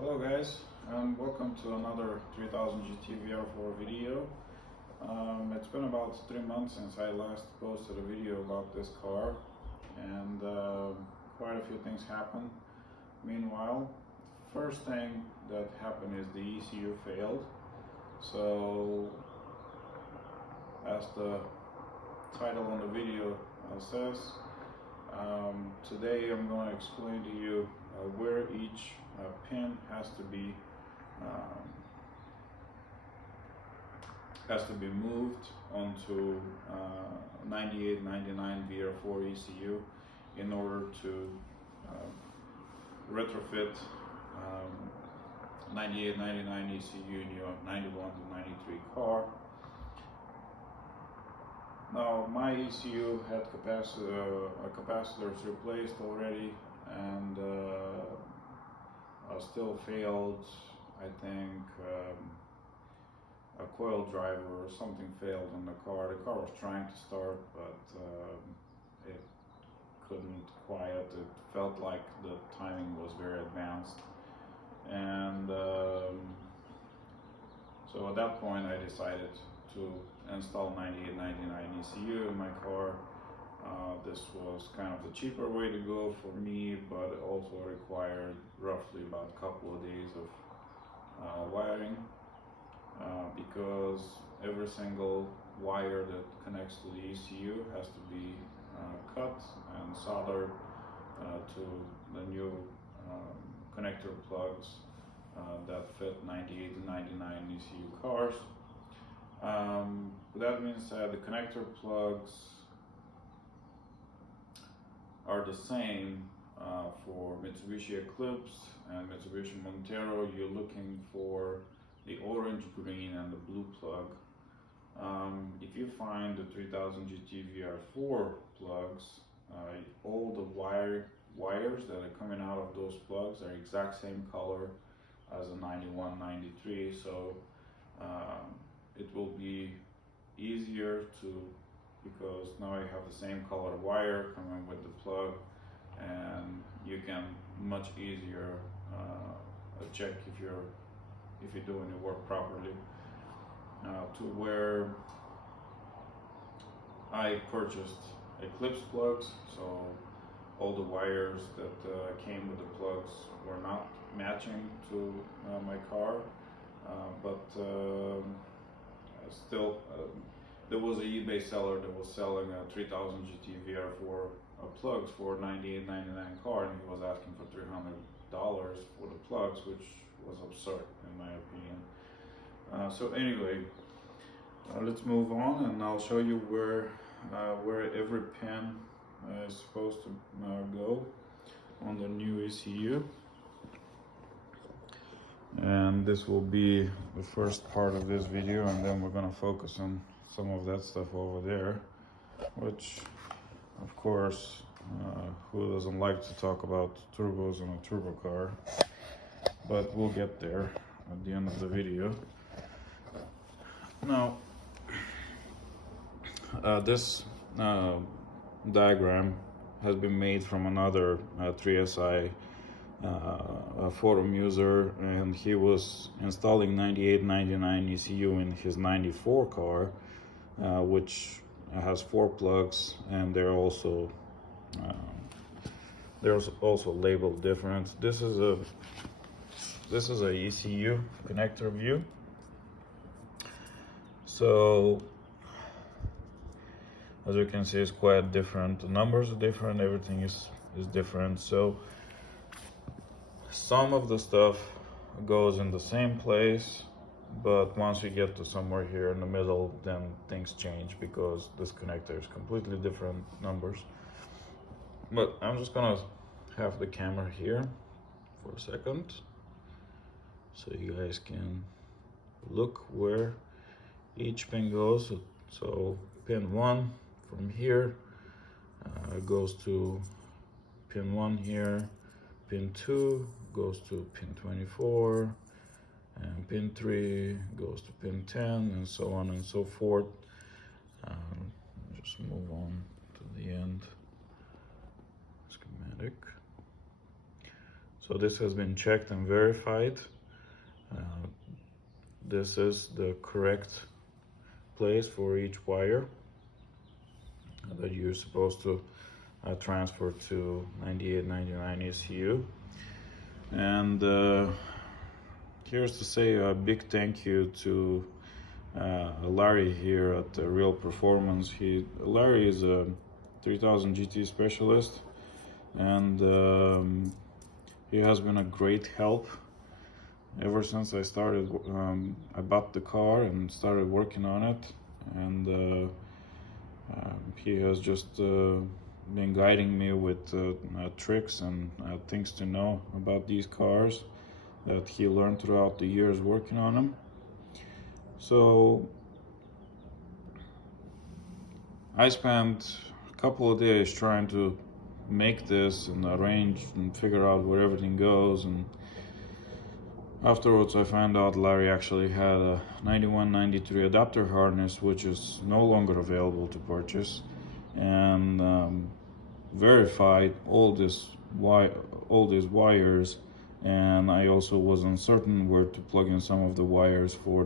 Hello guys, and welcome to another 3000 GT VR4 video. It's been about 3 months since I last posted a video about this car, and quite a few things happened. Meanwhile, first thing that happened is the ECU failed. So, as the title on the video says, today I'm going to explain to you where each pin has to be moved onto 9899 VR4 ECU in order to retrofit 9899 ECU in your 91 to 93 car. Now my ECU had capacitors replaced already, and still failed. I think a coil driver or something failed in the car. The car was trying to start, but it couldn't quiet. It felt like the timing was very advanced, and so at that point I decided to install 9899 ECU in my car. This was kind of the cheaper way to go for me, but it also required roughly about a couple of days of wiring, because every single wire that connects to the ECU has to be cut and soldered to the new connector plugs that fit 98 to 99 ECU cars. That means that the connector plugs are the same for Mitsubishi Eclipse and Mitsubishi Montero. You're looking for the orange, green, and the blue plug. If you find the 3000 GT VR4 plugs, all the wires that are coming out of those plugs are exact same color as a 91, 93. So it will be easier because now you have the same color wire coming with the plug, and you can much easier check if you're doing your work properly. To where I purchased Eclipse plugs, so all the wires that came with the plugs were not matching to my car, but still there was an eBay seller that was selling a 3000 GT VR4 plugs for $98.99 car, and he was asking for $300 for the plugs, which was absurd in my opinion. So anyway, let's move on, and I'll show you where every pin is supposed to go on the new ECU. And this will be the first part of this video, and then we're going to focus on some of that stuff over there, which of course who doesn't like to talk about turbos in a turbo car, but we'll get there at the end of the video. Now this diagram has been made from another 3SI forum user, and he was installing 9899 ECU in his 94 car, which has 4 plugs, and they're also labeled different. This is a ECU connector view. So as you can see, it's quite different. The numbers are different, everything is different. So some of the stuff goes in the same place, but once we get to somewhere here in the middle, then things change because this connector is completely different numbers. But I'm just gonna have the camera here for a second so you guys can look where each pin goes. So pin 1 from here goes to pin 1 here, pin 2 goes to pin 24, and pin 3 goes to pin 10, and so on and so forth. Just move on to the end schematic. So So this has been checked and verified. This is the correct place for each wire that you're supposed to transfer to 9899 ECU. And here's to say a big thank you to Larry here at Real Performance. Larry is a 3000 GT specialist, and he has been a great help ever since I started. I bought the car and started working on it, and he has just been guiding me with tricks and things to know about these cars that he learned throughout the years working on them. So I spent a couple of days trying to make this and arrange and figure out where everything goes, and afterwards I found out Larry actually had a 9193 adapter harness, which is no longer available to purchase, and verified all these wires, and I also was uncertain where to plug in some of the wires for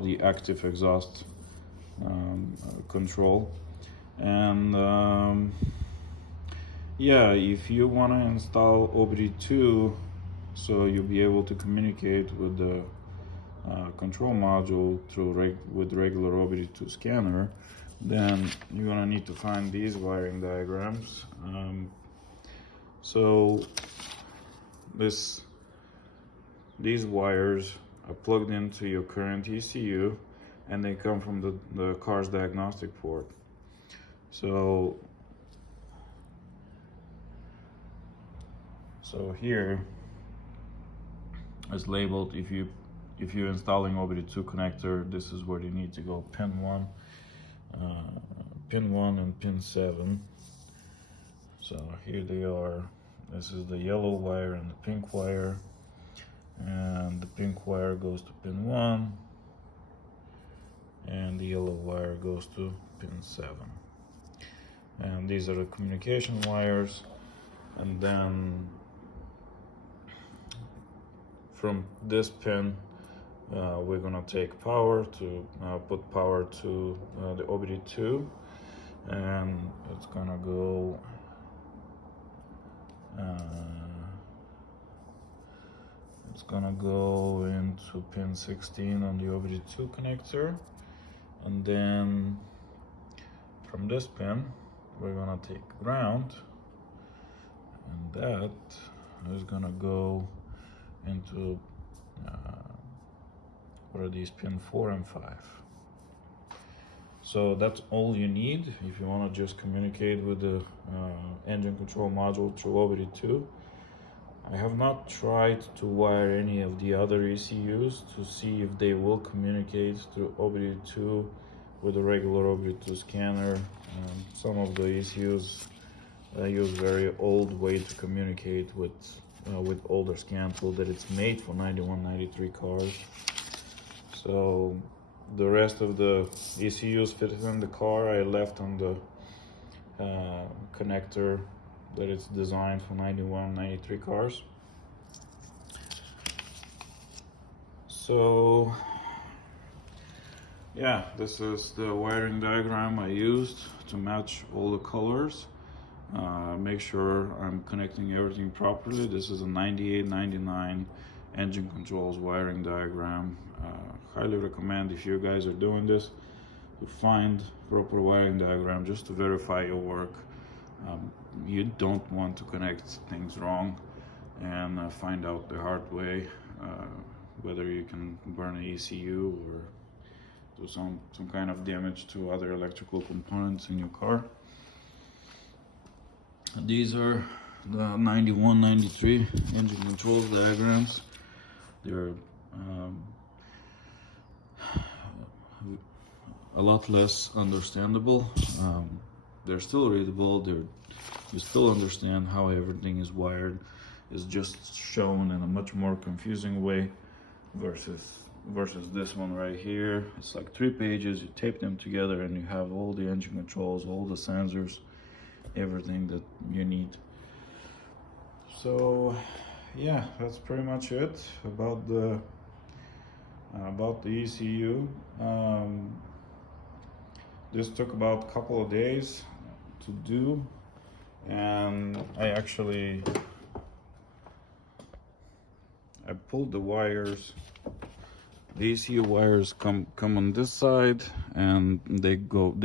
the active exhaust control. And yeah, if you want to install OBD2 so you'll be able to communicate with the control module with regular OBD2 scanner, then you're gonna need to find these wiring diagrams. So these wires are plugged into your current ECU, and they come from the car's diagnostic port. So here is labeled, if you're installing OBD2 connector, this is where you need to go: pin 1 and pin 7. So here they are. This is the yellow wire and the pink wire, and the pink wire goes to pin 1 and the yellow wire goes to pin 7. And these are the communication wires. And then from this pin we're gonna take power to put power to the OBD2, and it's gonna go into pin 16 on the OBD2 connector. And then from this pin we're gonna take ground, and that is gonna go into what are these, pin 4 and 5. So that's all you need if you want to just communicate with the engine control module through OBD2. I have not tried to wire any of the other ECUs to see if they will communicate through OBD2 with a regular OBD2 scanner. Some of the ECUs use very old way to communicate with older scan tool that it's made for 91, 93 cars. So the rest of the ECUs fitted in the car I left on the connector that it's designed for 91, 93 cars. So yeah, this is the wiring diagram I used to match all the colors. Make sure I'm connecting everything properly. This is a 9899 engine controls wiring diagram. Highly recommend, if you guys are doing this, to find proper wiring diagram just to verify your work. You don't want to connect things wrong and find out the hard way whether you can burn an ECU or do some kind of damage to other electrical components in your car. These are the 91, 93 engine controls diagrams. They're a lot less understandable. They're still readable. You still understand how everything is wired. It's just shown in a much more confusing way versus this one right here. It's like 3 pages. You tape them together and you have all the engine controls, all the sensors, everything that you need. So yeah, that's pretty much it about the ECU. This took about a couple of days to do, and I pulled the wires. The ECU wires come on this side, and they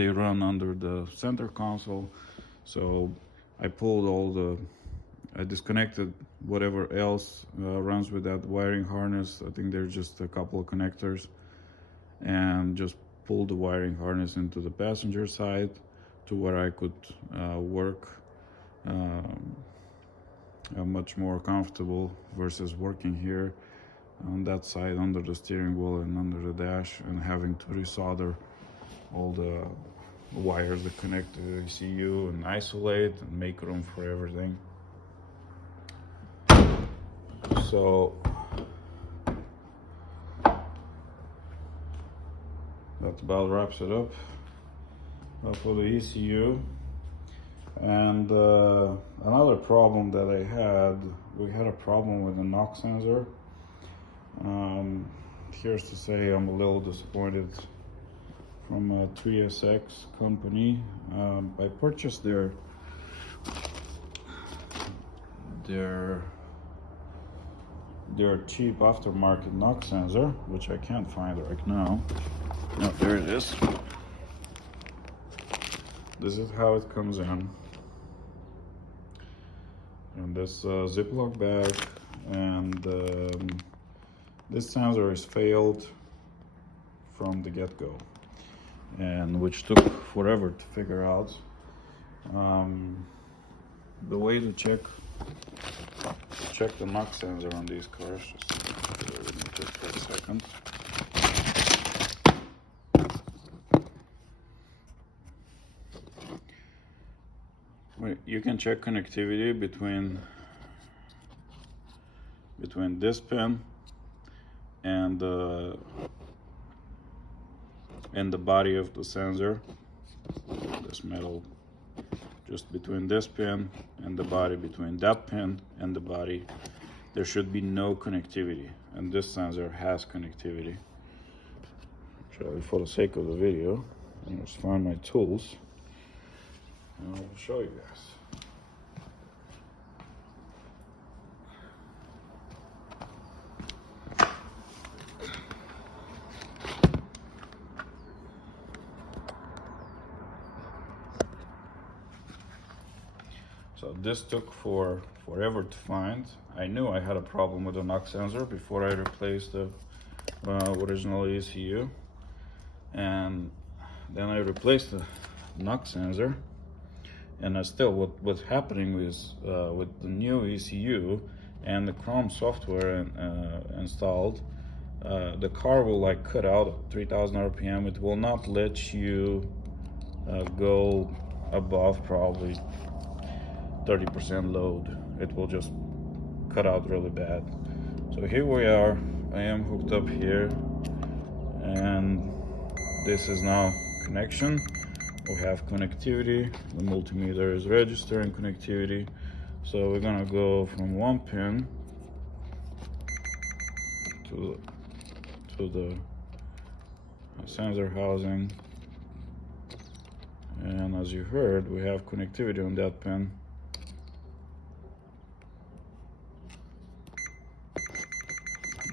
run under the center console. So I disconnected whatever else runs with that wiring harness. I think there's just a couple of connectors, and just pulled the wiring harness into the passenger side to where I could work much more comfortable versus working here on that side under the steering wheel and under the dash, and having to resolder all the wires that connect to the ECU and isolate and make room for everything. So that about wraps it up for the ECU. And another problem that we had a problem with the knock sensor. Here's to say I'm a little disappointed from a 3SX company. I purchased their cheap aftermarket knock sensor, which I can't find right now. No, there it is. This is how it comes in this Ziploc bag, and this sensor is failed from the get-go, and which took forever to figure out. The way to check the knock sensor on these cars, just bear with me just for a second. You can check connectivity between this pin and the body of the sensor. This metal, just between this pin and the body, between that pin and the body, there should be no connectivity, and this sensor has connectivity. Actually, for the sake of the video, I'll just find my tools and I'll show you guys. So this took forever to find. I knew I had a problem with the knock sensor before I replaced the original ECU, and then I replaced the knock sensor. And still, what's happening is with the new ECU and the Chrome software installed, the car will like cut out at 3,000 RPM. It will not let you go above probably 30% load. It will just cut out really bad. So here we are. I am hooked up here, and this is now connection. We have connectivity. The multimeter is registering connectivity. So we're gonna go from one pin to the sensor housing, and as you heard, we have connectivity on that pin.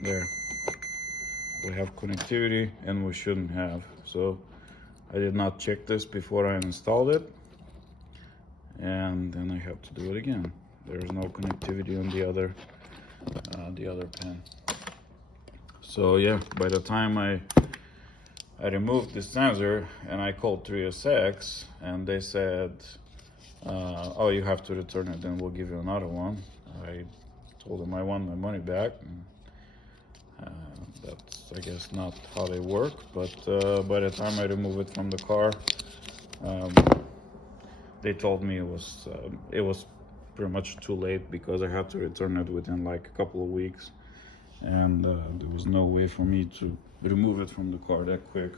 There, we have connectivity, and we shouldn't have. So I did not check this before I installed it, and then I have to do it again. There is no connectivity on the other pin. So yeah, by the time I removed this sensor, and I called 3SX, and they said, oh, you have to return it, then we'll give you another one. I told them I want my money back. And, that's, I guess, not how they work, but by the time I remove it from the car, they told me it was pretty much too late, because I had to return it within like a couple of weeks, and there was no way for me to remove it from the car that quick.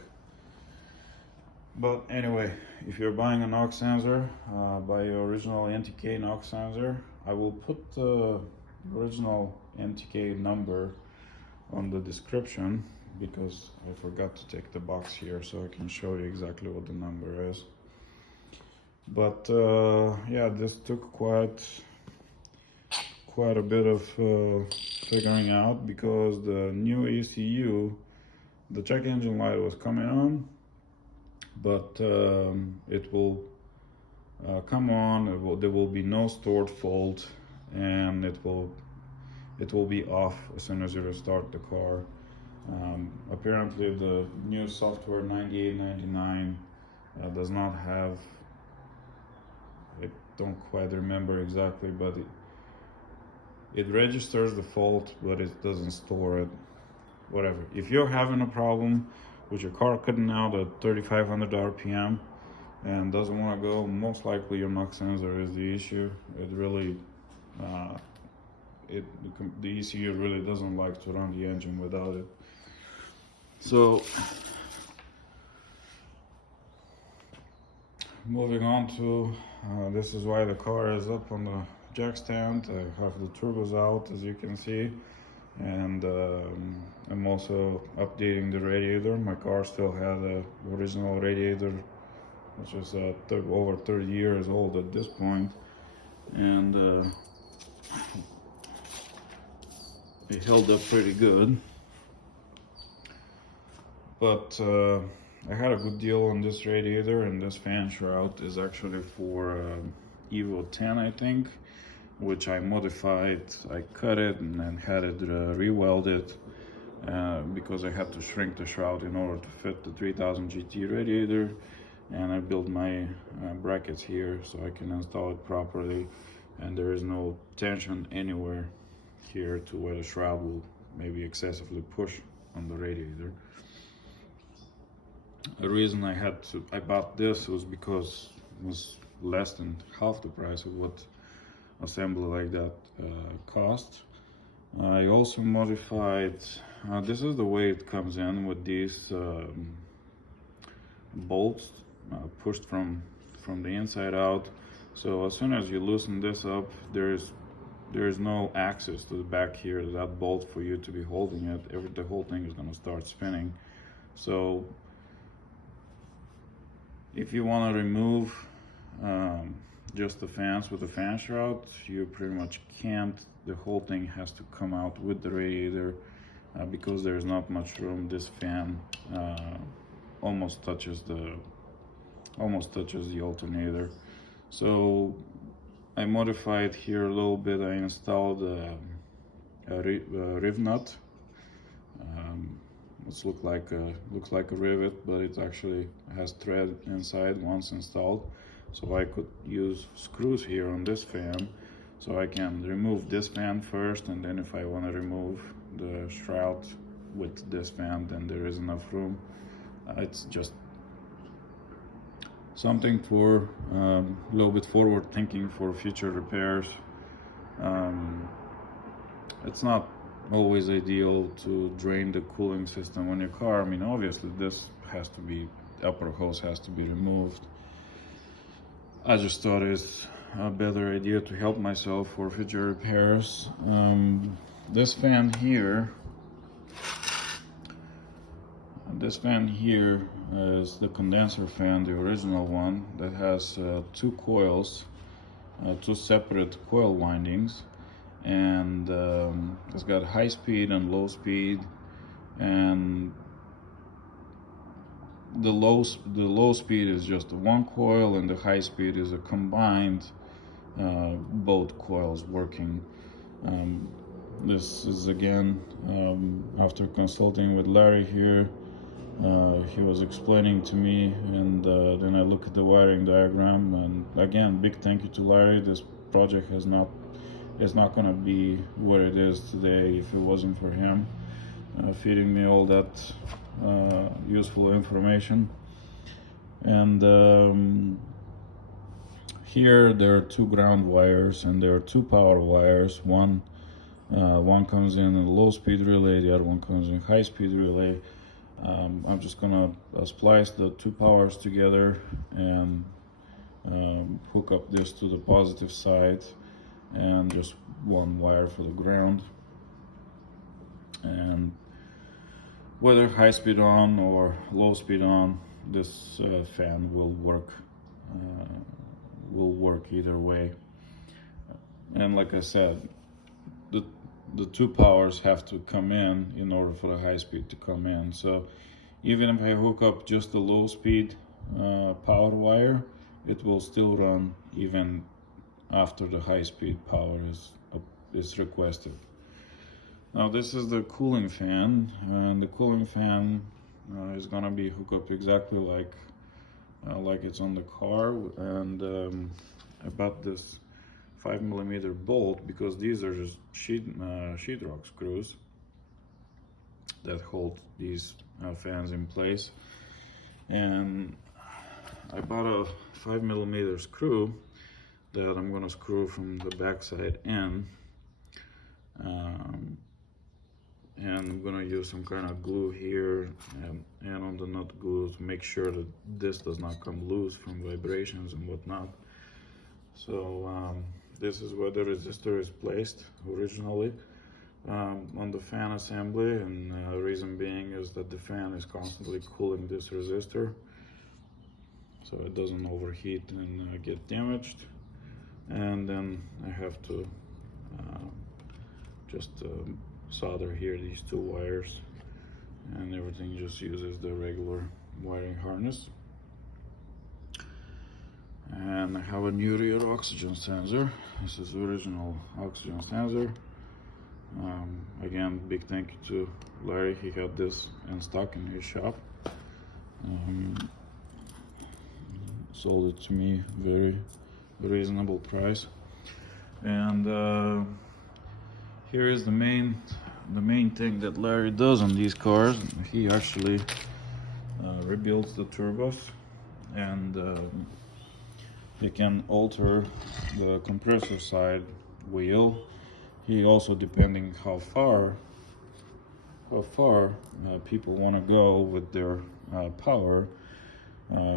But anyway, if you're buying a knock sensor, buy your original NTK knock sensor. I will put the original NTK number on the description because I forgot to take the box here, so I can show you exactly what the number is. But yeah, this took quite a bit of figuring out, because the new ECU, the check engine light was coming on, but it will come on, there will be no stored fault, and it will be off as soon as you restart the car. Apparently the new software 9899 does not have, I don't quite remember exactly, but it registers the fault, but it doesn't store it. Whatever. If you're having a problem with your car cutting out at 3,500 RPM and doesn't want to go, most likely your knock sensor is the issue. It really, the ECU really doesn't like to run the engine without it. So, moving on to, this is why the car is up on the jack stand. I have the turbos out, as you can see, and I'm also updating the radiator. My car still had the original radiator, which is over 30 years old at this point, and it held up pretty good. But I had a good deal on this radiator, and this fan shroud is actually for Evo 10, I think, which I modified. I cut it and then had it re-welded because I had to shrink the shroud in order to fit the 3000 GT radiator, and I built my brackets here so I can install it properly, and there is no tension anywhere here to where the shroud will maybe excessively push on the radiator. The reason I bought this was because it was less than half the price of what assembly like that cost. I also modified, this is the way it comes in with these bolts pushed from the inside out. So as soon as you loosen this up, there is no access to the back here to that bolt for you to be holding it. The whole thing is going to start spinning. So if you want to remove just the fans with the fan shroud, you pretty much can't. The whole thing has to come out with the radiator because there's not much room. This fan almost touches the alternator. So I modified here a little bit. I installed a riv nut. It looks like a rivet, but it actually has thread inside once installed. So I could use screws here on this fan, so I can remove this fan first, and then if I want to remove the shroud with this fan, then there is enough room. It's just something for a little bit forward thinking for future repairs. It's not always ideal to drain the cooling system on your car. I mean, obviously this has to be, upper hose has to be removed. I just thought it's a better idea to help myself for future repairs. This fan here is the condenser fan, the original one, that has two coils, two separate coil windings, and it's got high speed and low speed, and the low speed is just one coil, and the high speed is a combined both coils working. This is again after consulting with Larry here. He was explaining to me, and then I look at the wiring diagram, and again, big thank you to Larry. This project is not going to be what it is today if it wasn't for him feeding me all that useful information. And here there are two ground wires, and there are two power wires. One comes in a low speed relay, the other one comes in high speed relay. I'm just gonna splice the two powers together and hook up this to the positive side and just one wire for the ground. And whether high speed on or low speed on, this fan will work either way. And like I said, the two powers have to come in order for the high speed to come in. So even if I hook up just the low speed power wire, it will still run even after the high speed power is requested. Now this is the cooling fan, and the cooling fan is gonna be hooked up exactly like it's on the car. And I bought this 5mm bolt because these are just sheetrock screws that hold these fans in place. And I bought a 5mm screw that I'm gonna screw from the backside in. And I'm gonna use some kind of glue here and on the nut glue to make sure that this does not come loose from vibrations and whatnot. So this is where the resistor is placed originally on the fan assembly, and the reason being is that the fan is constantly cooling this resistor so it doesn't overheat and get damaged. And then I have to just solder here these two wires, and everything just uses the regular wiring harness. And I have a new rear oxygen sensor. This is the original oxygen sensor. Again, big thank you to Larry. He had this in stock in his shop. Sold it to me very reasonable price. And here is the main thing that Larry does on these cars. He actually rebuilds the turbos, and he can alter the compressor side wheel. He also, depending how far people want to go with their power,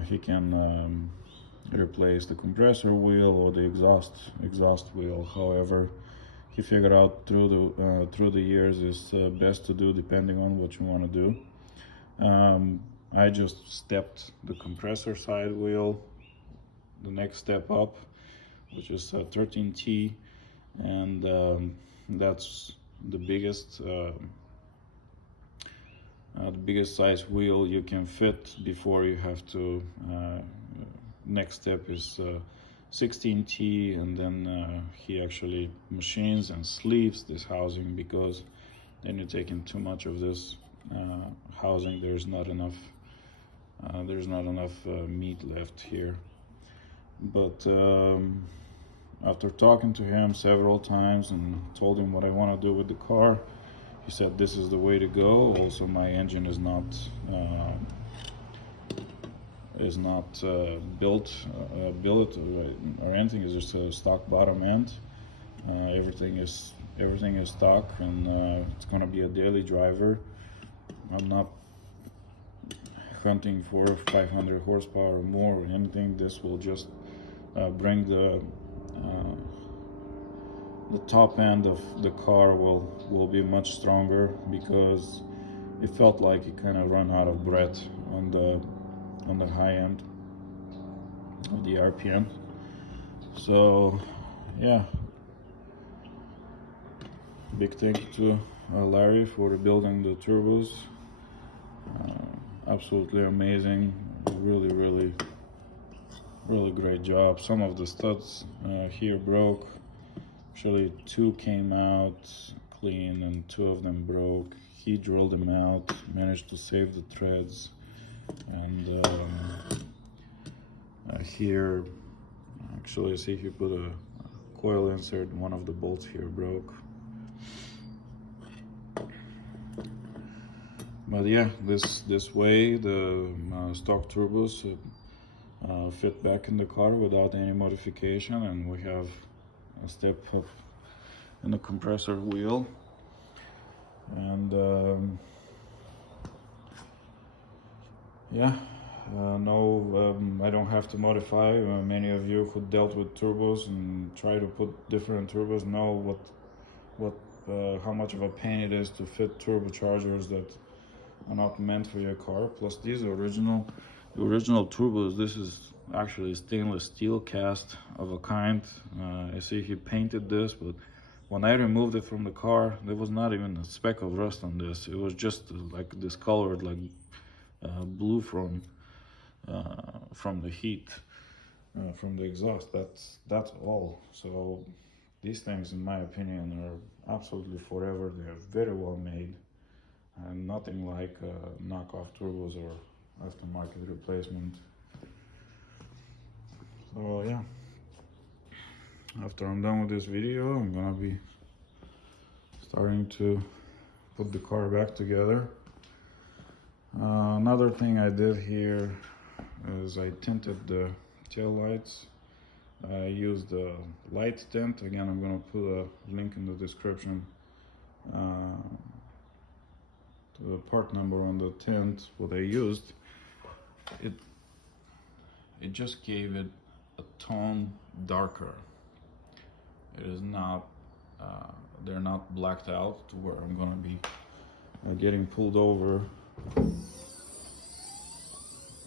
he can replace the compressor wheel or the exhaust wheel. However, he figured out through the years is best to do depending on what you want to do. I just stepped the compressor side wheel the next step up, which is 13T, and that's the biggest size wheel you can fit before you have to. Next step is 16T, and then he actually machines and sleeves this housing, because then you're taking too much of this housing. There's not enough meat left here. But after talking to him several times and told him what I want to do with the car, he said this is the way to go. Also, my engine is not built or anything. It's just a stock bottom end. Everything is stock, and it's gonna be a daily driver. I'm not hunting for 500 horsepower or more or anything. This will just bring the top end of the car will be much stronger, because it felt like it kind of run out of breath on the high end of the RPM. So yeah, big thank you to Larry for rebuilding the turbos. Absolutely amazing, really great job. Some of the studs here broke. Actually, two came out clean and two of them broke. He drilled them out, managed to save the threads. And here, actually, I see he put a coil insert. One of the bolts here broke. But yeah, this way the stock turbos fit back in the car without any modification, and we have a step up in the compressor wheel. And Yeah, no, I don't have to modify. Many of you who dealt with turbos and try to put different turbos know what how much of a pain it is to fit turbochargers that are not meant for your car. Plus, these are the original turbos. This is actually stainless steel cast of a kind. I see he painted this, but when I removed it from the car, there was not even a speck of rust on this. It was just like discolored, like blue from the heat, from the exhaust. That's all. So these things, in my opinion, are absolutely forever. They're very well made, and nothing like knockoff turbos or aftermarket replacement. So yeah, after I'm done with this video, I'm gonna be starting to put the car back together. Another thing I did here is I tinted the tail lights. I used the light tint. Again, I'm gonna put a link in the description to the part number on the tint. What I used, it just gave it a tone darker. It is not, they're not blacked out to where I'm gonna be getting pulled over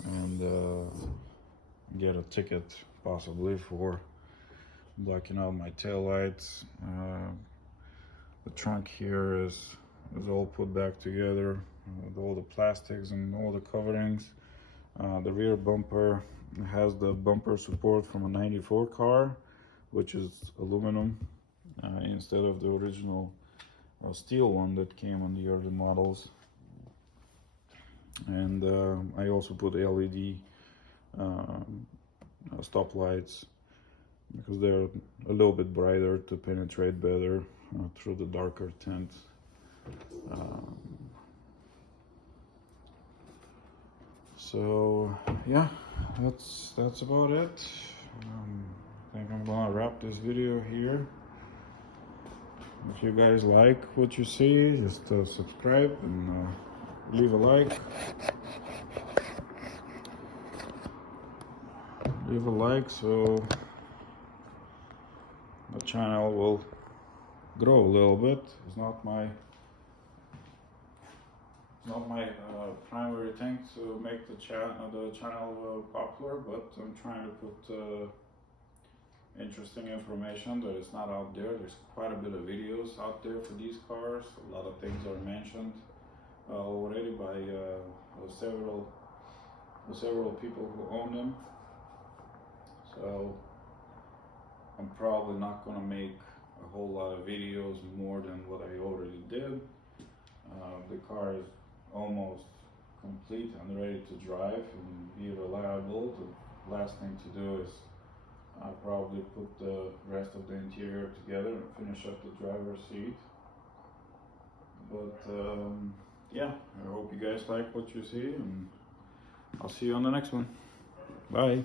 and get a ticket possibly for blacking out my tail lights. The trunk here is all put back together with all the plastics and all the coverings. The rear bumper has the bumper support from a 94 car, which is aluminum instead of the original steel one that came on the early models. And I also put LED stop lights because they're a little bit brighter to penetrate better through the darker tint. So yeah, that's about it. I think I'm gonna wrap this video here. If you guys like what you see, just subscribe and leave a like. Leave a like so the channel will grow a little bit. It's not my primary thing to make the channel popular, but I'm trying to put interesting information that is not out there. There's quite a bit of videos out there for these cars. A lot of things are mentioned already by several people who own them. So I'm probably not going to make a whole lot of videos more than what I already did. The car is almost complete and ready to drive and be reliable. The last thing to do is I'll probably put the rest of the interior together and finish up the driver's seat. But yeah, I hope you guys like what you see, and I'll see you on the next one. Bye.